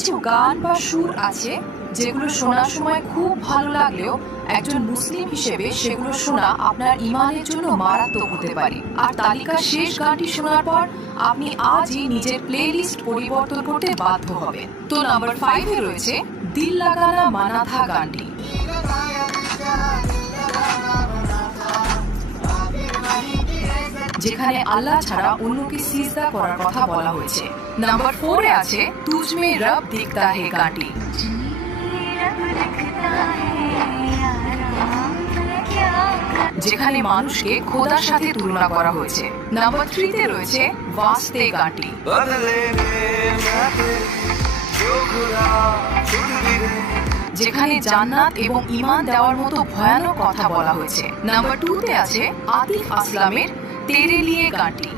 কিছু গান বা সুর আছে যেগুলো শোনার সময় খুব ভালো লাগলেও একজন মুসলিম হিসেবে সেগুলো শোনা আপনার ঈমানের জন্য মারাত্মক হতে পারে। আর তালিকার শেষ গানটি শোনার পর আপনি আজই নিজের প্লেলিস্ট পরিবর্তন করতে বাধ্য হবেন। তো নাম্বার 5-এ রয়েছে দিল লাগানা মানা থা গানটি। যেখানে আল্লাহ ছাড়া অন্যকে সিজদা করার কথা বলা হয়েছে। নাম্বার 4-এ আছে তুঝ মে রব দিখতা হে গানটি। যেখানে মানুষকে খোদার সাথে তুলনা করা হয়েছে। নাম্বার 3-তে রয়েছে ওয়াস্তে গানটি। যেখানে জান্নাত এবং ঈমান দেওয়ার মতো ভয়ানক কথা বলা হয়েছে। নাম্বার 2-তে আছে আতিফ আসলামের তেরে লিয়ে গানটি।